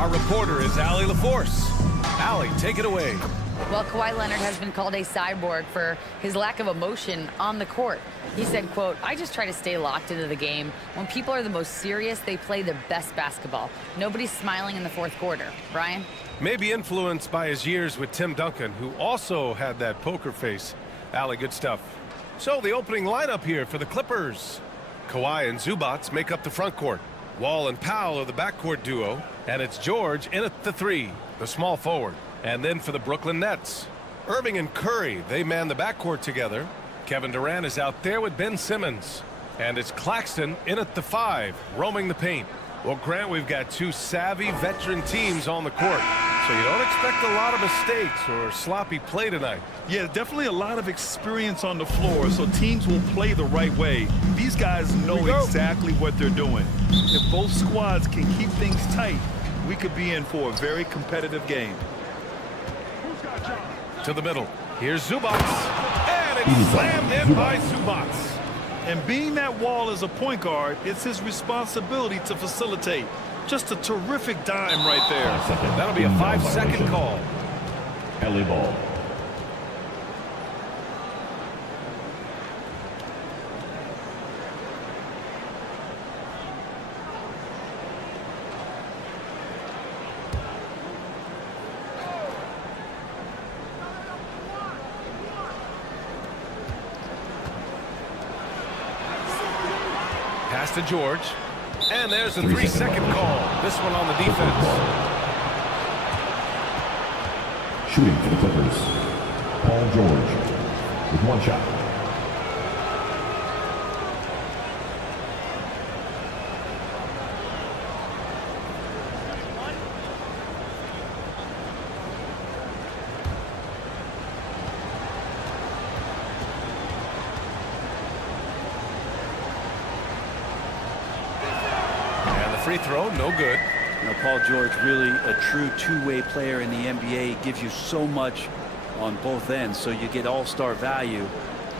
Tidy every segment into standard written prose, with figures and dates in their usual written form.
Our reporter is Allie LaForce. Allie, take it away. Well, Kawhi Leonard has been called a cyborg for his lack of emotion on the court. He said, quote, "I just try to stay locked into the game. When people are the most serious, they play their best basketball. Nobody's smiling in the fourth quarter." Brian? Maybe influenced by his years with Tim Duncan, who also had that poker face. Allie, good stuff. So the opening lineup here for the Clippers. Kawhi and Zubac make up the front court. Wall and Powell are the backcourt duo. And it's George in at the three, the small forward. And then for the Brooklyn Nets, Irving and Curry, they man the backcourt together. Kevin Durant is out there with Ben Simmons. And it's Claxton in at the five, roaming the paint. Well, Grant, we've got two savvy veteran teams on the court. So you don't expect a lot of mistakes or sloppy play tonight. Yeah, definitely a lot of experience on the floor, so teams will play the right way. These guys know exactly what they're doing. If both squads can keep things tight, we could be in for a very competitive game. To the middle. Here's Zubac. And it's slammed in by Zubac. And being that Wall is a point guard, it's his responsibility to facilitate. Just a terrific dime right there. That'll be a 5-second call. Ellie ball. Pass to George. And there's a 3-second call. This one on the defense. Shooting for the Clippers, Paul George with one shot. Free throw, no good. Now, Paul George, really a true two-way player in the NBA. He gives you so much on both ends, so you get all-star value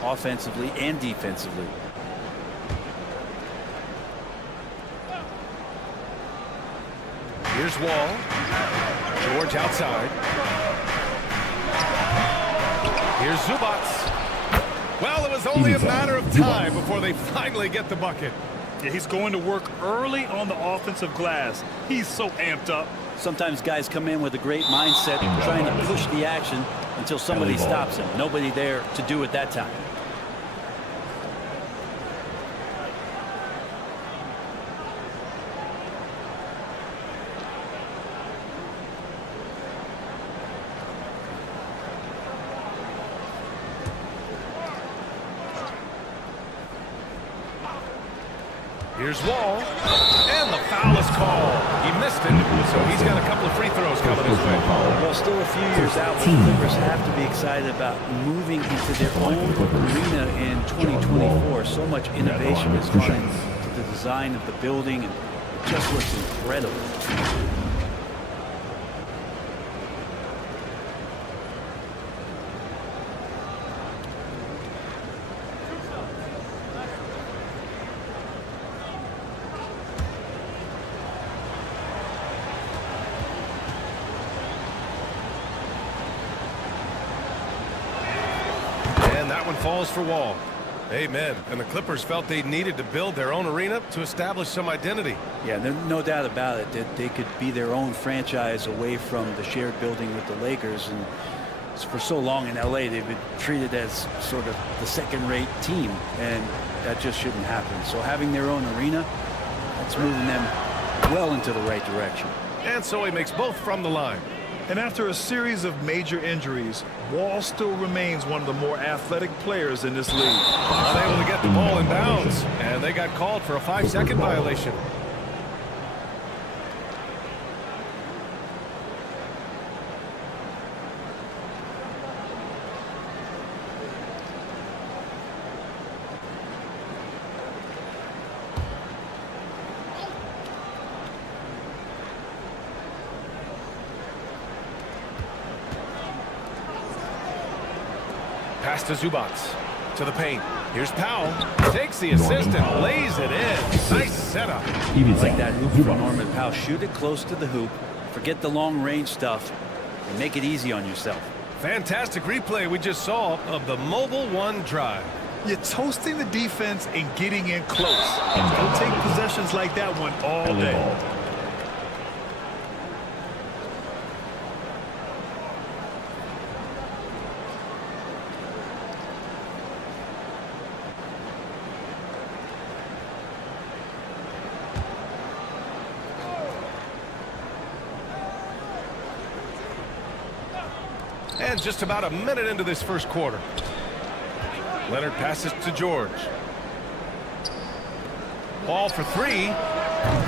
offensively and defensively. Here's Wall. George outside. Here's Zubac. Well, it was only a matter of time before they finally get the bucket. Yeah, he's going to work early on the offensive glass. He's so amped up. Sometimes guys come in with a great mindset, trying to push the action until somebody stops him. Nobody there to do it that time. Here's Wall, and the foul is called. He missed it, so he's got a couple of free throws coming his way. Well, still a few years out, but the Clippers have to be excited about moving into their own arena in 2024. So much innovation has gone into the design of the building, and it just looks incredible. That one falls for Wall. Amen. And the Clippers felt they needed to build their own arena to establish some identity. Yeah, there's no doubt about it that they could be their own franchise away from the shared building with the Lakers. And for so long in LA, they've been treated as sort of the second-rate team, and that just shouldn't happen. So having their own arena, that's moving them well into the right direction. And so he makes both from the line. And after a series of major injuries, Wall still remains one of the more athletic players in this league. Unable to get the ball in bounds, and they got called for a 5-second violation. Pass to Zubac. To the paint. Here's Powell. Takes the assist and lays it in. Nice setup. I like that hoop from Norman Powell. Shoot it close to the hoop. Forget the long-range stuff and make it easy on yourself. Fantastic replay we just saw of the Mobile One drive. You're toasting the defense and getting in close. They'll take possessions like that one all day. And just about a minute into this first quarter. Leonard passes to George. Ball for three.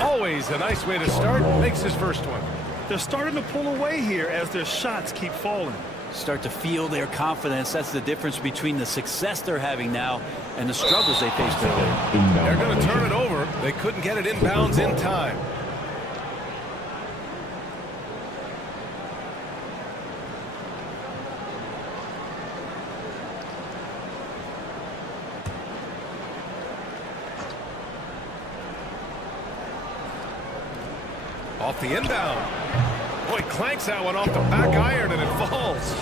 Always a nice way to start. Makes his first one. They're starting to pull away here as their shots keep falling. Start to feel their confidence. That's the difference between the success they're having now and the struggles they faced earlier. They're going to turn it over. They couldn't get it inbounds in time. Off the inbound. Boy, clanks that one off the back iron and it falls.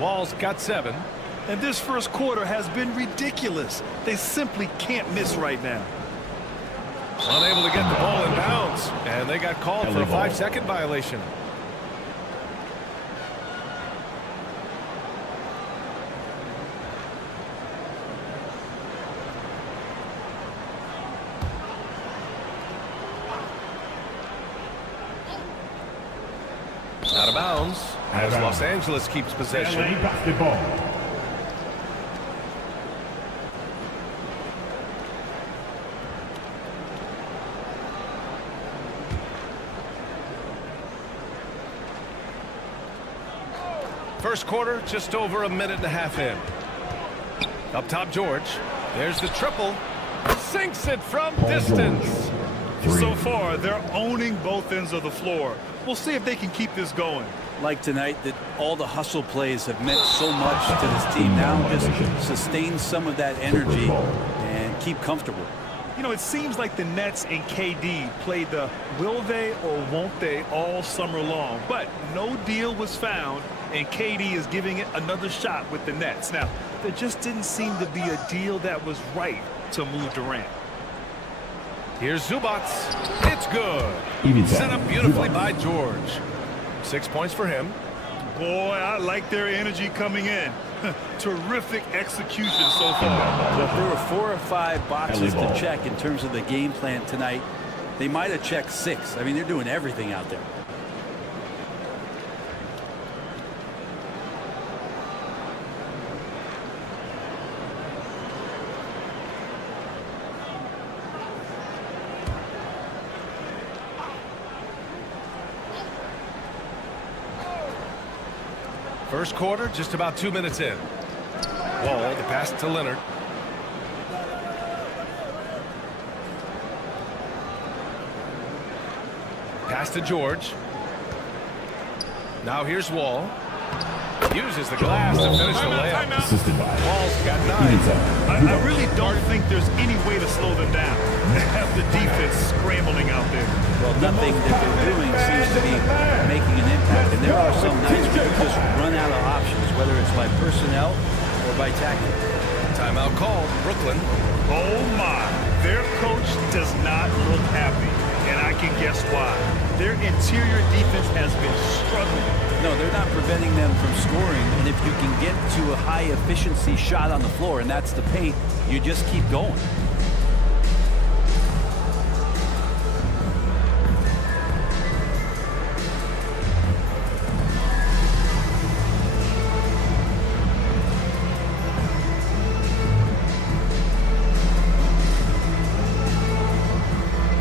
Wall's got 7. And this first quarter has been ridiculous. They simply can't miss right now. Unable to get the ball in bounds. And they got called for a 5-second violation. Out of bounds as Los Angeles keeps possession. Basketball. First quarter, just over a minute and a half in. Up top, George. There's the triple. Sinks it from distance. So far, they're owning both ends of the floor. We'll see if they can keep this going. Like tonight, that all the hustle plays have meant so much to this team. Now just sustain some of that energy and keep comfortable. You know, it seems like the Nets and KD played the will they or won't they all summer long. But no deal was found, and KD is giving it another shot with the Nets. Now, there just didn't seem to be a deal that was right to move Durant. Here's Zubats. It's good. Set up beautifully by George. 6 points for him. Boy, I like their energy coming in. Terrific execution so far. So if there were 4 or 5 boxes to check in terms of the game plan tonight, they might have checked 6. I mean, they're doing everything out there. First quarter, just about 2 minutes in. Wall, the pass to Leonard. Pass to George. Now here's Wall. Uses the glass to finish the layup. Wall's got 9. I really don't think there's any way to slow them down. They have the defense scrambling out there. Well, nothing that they're doing seems to be making an impact. And there are some nights where you just run out of options, whether it's by personnel or by tactic. Timeout called. Brooklyn. Oh, my. Their coach does not look happy, and I can guess why. Their interior defense has been struggling. No, they're not preventing them from scoring. And if you can get to a high-efficiency shot on the floor, and that's the paint, you just keep going.